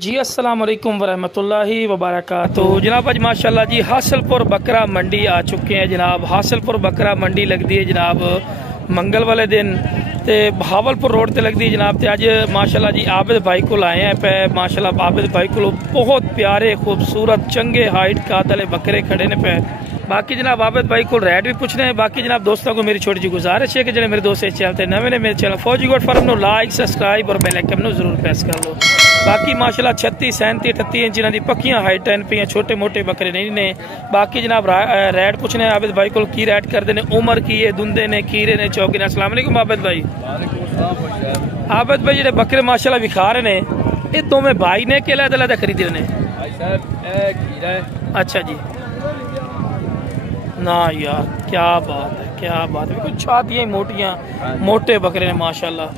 जी अस्सलाम वालेकुम वरहमतुल्लाहि वबरकातुहू। जनाब आज माशाल्लाह जी हासिलपुर बकरा मंडी आ चुके हैं। जनाब हासिलपुर बकरा मंडी लगती है जनाब मंगल वाले दिन ते बहावलपुर रोड ते लगती है जनाब। ते अज माशाल्लाह जी आबिद भाई को आए हैं पे माशाल्लाह आबिद भाई को बहुत प्यारे खूबसूरत चंगे हाइट कादले बकरे खड़े ने पे। बाकी जनाब आबिद भाई को रेट भी पूछने हैं। बाकी जनाब दोस्तों को मेरी छोटी सी गुजारिश है कि जो मेरे दोस्त चैनल नवे ने मेरे चैनल फौजी गोट फार्म नो लाइक सबसक्राइब और बेल आइकन नो जरूर प्रेस कर लो। बाकी माशाल्लाह 36 37 38 इंच इन्हों की पक्कियां हाइट हैं पे छोटे मोटे बकरे नहीं ने। बाकी जनाब रेट पूछने आबिद भाई को की रेट करते हैं, उम्र की है, दुंदे ने कीरे ने चौके ने। अस्सलाम वालेकुम आबिद भाई। आबिद भाई जो बकरे माशाल्लाह विखा रहे हैं ये दोवें भाई ने के अलग खरीदे ने? अच्छा जी ना यार क्या बात है क्या बात है। कुछ छातियां मोटियां मोटे बकरे ने माशाल्लाह।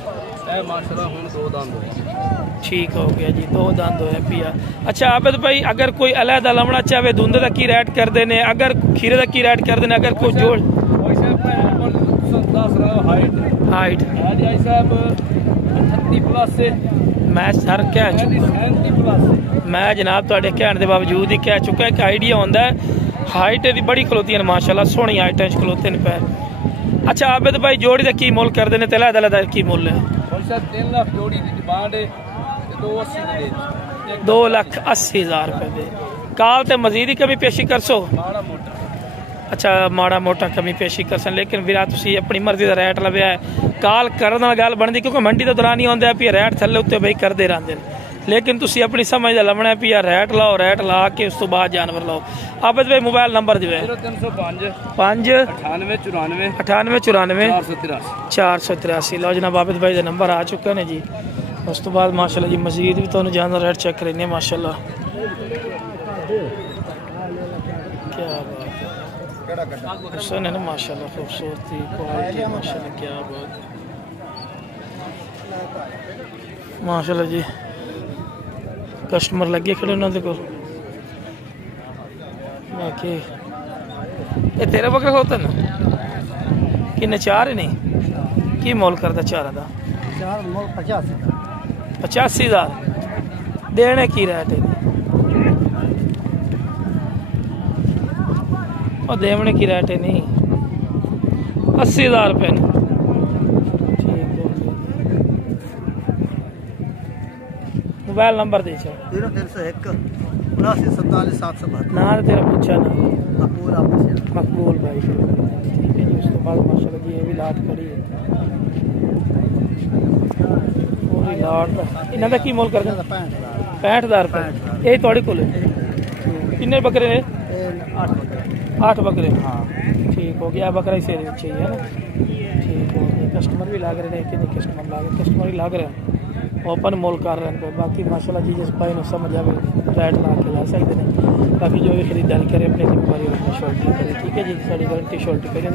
ठीक हो गया जी, 2 दंद होए पिया। अच्छा आबिद भाई अगर कोई अलग लमना चाहे धुंधे का की रेट कर देने, अगर खीरे का की रेट कर देने, अगर कोई जोड़ हाइट मैं सर कह चुका मैं जनाब तुहाडे कहने के बावजूद ही कह चुका एक आइडिया होंदा है। हाइट दी बड़ी खलोती है माशाल्लाह, सोहनी हाइट खलोते ने पैर। अच्छा आबिद भाई जोड़ी का की मुल कर देने ते अलग की मुल है? 3 लाख जोड़ी दी डिमांड है, 2,80,000 रुपए दे। काल ते मजीद ही कमी पेशी कर सो? अच्छा माड़ा मोटा कमी पेशी कर सन, लेकिन विरा तुसी अपनी मर्जी का रेट लव्या है। काल करन नाल गल बनदी क्योंकि मंडी के दौरान ही आंदा है भी रेट थल्ले उत्ते भाई करदे रहंदे ने, लेकिन तुसी अपनी समझ दा लवना है भी रेट लाओ, रेट ला के उस तो बाद जानवर लाओ। आबिद भाई मोबाइल नंबर जो है 0305 98 94 483। लो जनाब आबिद भाई का नंबर आ चुका है जी। उस तो बाद माशाल्लाह जी मजीद भी तो जानवर रेट चेक करेंगे माशाल्लाह। क्या बात है ना माशाल्लाह, खूबसूरती क्वालिटी माशाल्लाह क्या बात माशाल्लाह जी। कस्टमर लगे खड़े उन्होंने को बाकी ये तेरा बकरा होता ना किन्ने? 4 ही नहीं की मोल करता? 4 का 85,000 देने की रेट है और देवने की रेट है नहीं 80,000 रुपये। मोबाइल नंबर दे 0301 79 772। ना तेरा पूछा ना मकबूल भाई। ठीक है जी। उस तो बाद माशाल्लाह जी ये भी लाट खड़ी है पूरी लाट। इन्हों का की मोल कर 65,000 रुपये। यही थोड़ी को किन्ने बकरे ने? 8 बकरे। हाँ ठीक हो गया। बकरा ही सेल चाहिए है ना। ठीक हो गया। कस्टमर भी लाग रहे हैं कि नहीं? कस्टमर ही लाग रहे हैं, ओपन मोल कर रहे हैं। बाकी माशाल्लाह जी जिस भाई ने समझ आए रेट ला के ला सकते हैं। बाकी जो भी खरीदारी करे अपनी जिम्मेवारी अपनी शॉर्टी करे। ठीक है जी, साड़ी गारंटी शॉर्टी करें।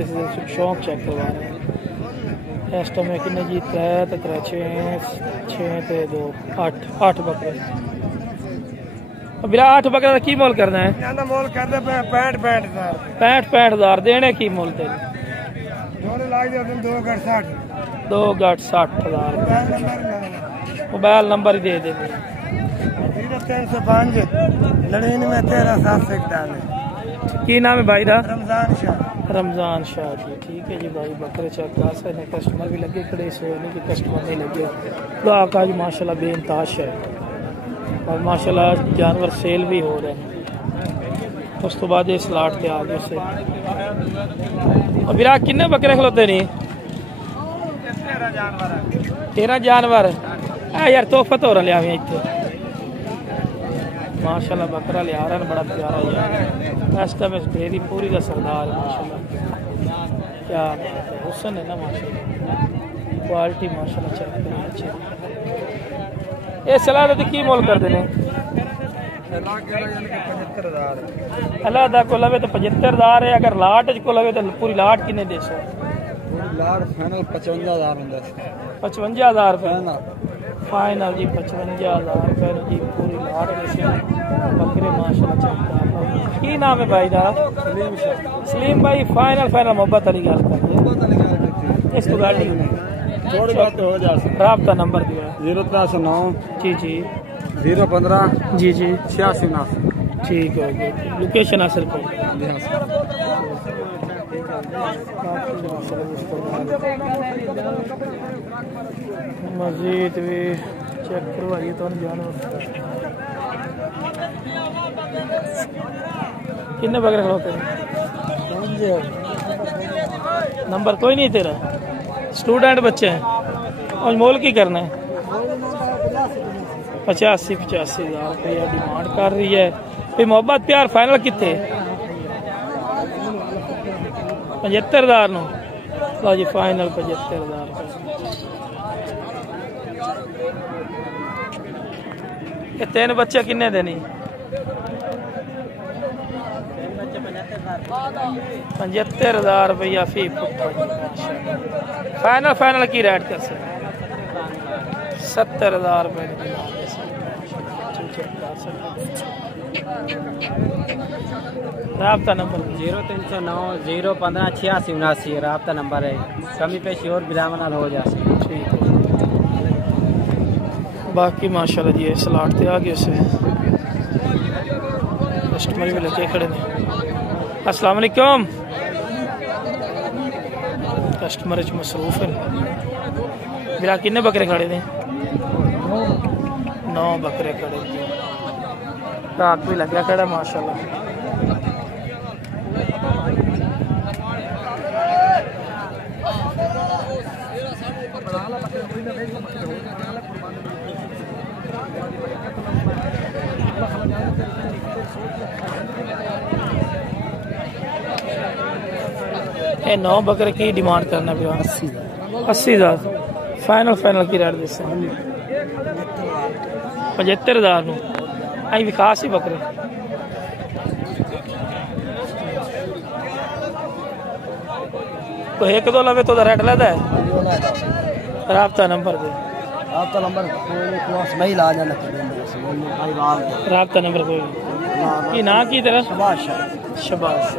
शौक चेक करवा रहे हैं इस टाइम किन्ने जी? 3 3 6 ते 2 8 बकरे। बिरा 8 बकरे का की मोल करना है? 65,000 देने की मोल ते 2 गट 60,000। मोबाइल नंबर ही दे देंगे 0305 99 13 741। की नाम है भाई दा? रमजान शाह जी। ठीक है जी भाई बकरे चेक कर सकते हैं। कस्टमर भी लगे खड़े से नहीं कि कस्टमर नहीं लगे। दुआ का जी माशाल्लाह बेइंतहाश है और माशाल्लाह जानवर सेल भी हो रहे हैं। उस तो बाद इस लाट के आगे से और विराट किन्ने बकरे खलोते नहीं? 13 जानवर यार तोहफा तो लिया इतने माशाल्लाह बकरा लिया रहा बड़ा प्यारा यार। इस टाइम डेयरी पूरी का सरदार है माशाल्लाह क्या बात है। हुसन है ना माशाल्लाह, क्वालिटी माशाल्लाह चेक करें अच्छी। ये सलाह तो की मोल कर देने? अल्लाह को लवे तो 75,000 है। अगर लाट को लवे तो पूरी लाट किन्ने दे सो? लाट फाइनल 55,000 होंदा है। 55,000 रुपये फाइनल जी। 55,000 रुपये जी पूरी लाट जैसे बकरे माशाल्लाह चलता। की नाम है भाई दा? सलीम भाई। फाइनल मोहब्बत वाली गल कर इसको गाड़ी थोड़ी बात हो जा। रब्ता नंबर दिया 0309 जी 015 जी जी 86 79। ठीक है, लोकेशन हासिल करो। मस्जिद भी चेक करवाइए तो जानवर कितने बकरे खड़ोते हैं? नंबर कोई नहीं तेरा? स्टूडेंट बच्चे हैं और मोल की करना है? 85 हज़ार रुपया डिमांड कर रही है। भाई मोहब्बत प्यार फाइनल कितने? 75,000 नो लो जी, फाइनल 75,000। ये 3 बच्चे किन्ने देनी? 75,000 रुपया फी फुट। फाइनल की रेट कर सकते? 70,000 रुपये। राब्ता नंबर 0309 015 86 79 राब्ता नंबर है। कमी पेशी और बिलामना हो जा सकती। ठीक है। बाकी माशाल्लाह जी सलाट ते आ गए उसे कस्टमर भी लगे खड़े ने। अस्सलाम वालेकुम। कस्टमर मसरूफ है। मेरा किन्ने बकरे खड़े ने? 9 बकरे खड़े। रात भी लगे खड़ा माशाल्लाह। ये 9 बकरे की डिमांड करना पिया? 80,000। फाइनल की रेट दस 75,000 नु आई विकास ही बकरे। तो एक दो लवे तो रेट लेदा है। राब्ता नंबर दे। राब्ता नंबर नहीं ला जाना। राब्ता नंबर कोई की ना की तरह? शबाश।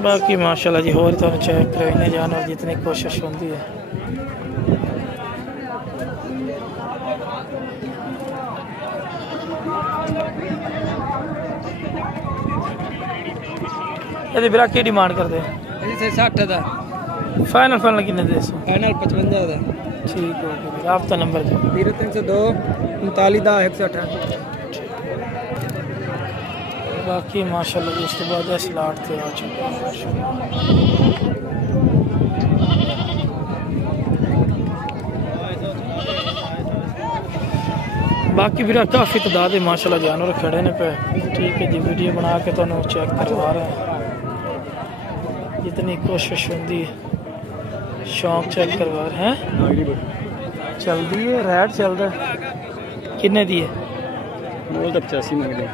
बाकी माशाल्लाह जी होर तो चेक करने जानवर जितनी कोशिश होती है। यदि बिरा की डिमांड कर दे? 60,000। फाइनल कितने दे? फाइनल 55,000। ठीक है। राब्ता नंबर 0302 39 168। बाकी माशाल्लाह जी उसके बाद स्लाट थे आ चुके हैं। बाकी भी काफ़ी तादाद है माशाल्लाह जानवर खड़े ने पे। ठीक है जी, वीडियो बना के तो चेक करवा रहे हैं। जितनी कोशिश होती है शौक चेक करवा रहे हैं। चल दी है रेट चल रहा है। किन्ने दी है? 85 मंग ले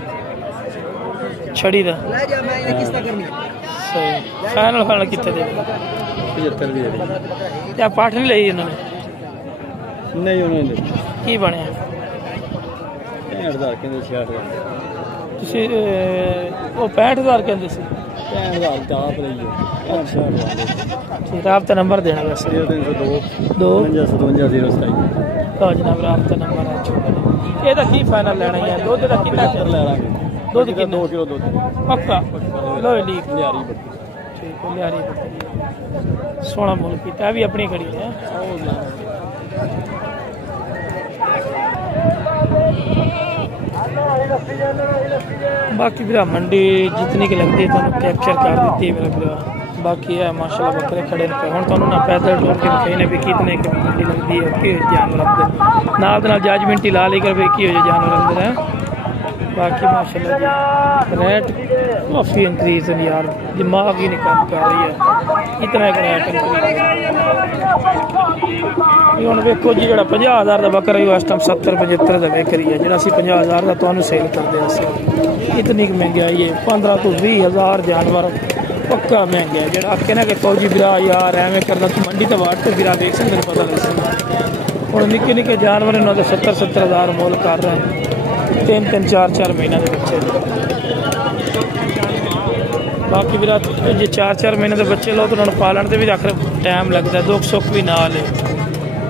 छड़ी दा सही। फाइनल कितने दे? 75 दी क्या पाठ नहीं ली उन्होंने? नहीं उन्होंने की बनया? 65,000 कहते 66,000। ਤੁਸੀਂ ਉਹ 65,000 ਕਹਿੰਦੇ ਸੀ। 65,000 ਤਾਂ ਆਪ ਰਹੀ ਹੈ। ਠੀਕ, ਰਾਬਤਾ ਨੰਬਰ ਦੇਣਾ ਵੈਸੇ 0302 55 ਤਾਂ ਜਨਾਬ ਰਾਬਤਾ ਨੰਬਰ ਆ ਚੁੱਕਾ। ਇਹਦਾ ਕੀ ਫਾਈਨਲ ਲੈਣਾ ਹੈ? ਦੁੱਧ ਦਾ ਕਿੰਨਾ ਲੈ ਲਾਂਗੇ? ਦੁੱਧ ਕਿੰਨਾ? 2 ਕਿਲੋ ਦੁੱਧ ਪੱਕਾ। ਲੋ ਲੀਕ ਲਿਆਰੀ ਬੱਕਰੀ। ਠੀਕ ਹੈ, ਲਿਆਰੀ ਬੱਕਰੀ ਸੋਹਣਾ ਮੁੱਲ ਕੀਤਾ ਵੀ ਆਪਣੀ ਖੜੀ ਹੈ। बाकी मेरा मंडी जितनी की लगती है तो कैप्चर कर देती है मेरा मेरा। बाकी है माशाल्लाह बकरे खड़े ने हम तो ना पैदल टूर के कहीं ने भी कितने की मंडी लगती है कि जानवर अंदर नाल जजमेंट ही ला लेकर भी की हो जानवर अंदर है। बाकी माशाल्लाह रेट काफ़ी इंक्रीज है यार, दिमाग ही नहीं काम कर रही है इतना एक रेट इंक्रीज। हम वेखो जी जो 50,000 का बकरा इस टाइम 70-75 का विक रही है। जो असी 50,000 का तो सेल करते हैं इतनी महंगाई है। 15 तो 20,000 जानवर पक्का महंगा है। जो आखे ना कि फौजी बिरा यार एवं करना तो मंडी तो वाट तो बिरा देख सकते पता लग सकता। और निके निके जानवर इन्होंने 70-70,000 मोल कर रहे हैं 3-4 महीने के बच्चे। बाकी भी जे 4-4 महीने के बच्चे लो तो उन्होंने पालन से भी रख टाइम लगता है, दुख सुख भी नाल है,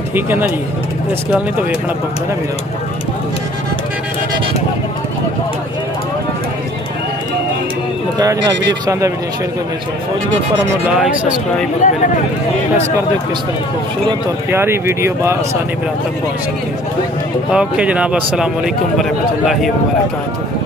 ठीक है ना जी। इस गल नहीं तो वेखना पड़ता ना मेरा। बकाया जनाब वीडियो पसंद है वीडियो शेयर कर, मेरे फौजी को फॉरम लाइक सब्सक्राइब और बेल आइकन प्रेस कर दो। किस तरह खूबसूरत और प्यारी वीडियो बआसानी मेरा तक पहुँच सकती है। ओके जनाब, अस्सलाम वालेकुम वरहमतुल्लाहि वबरकातुहू।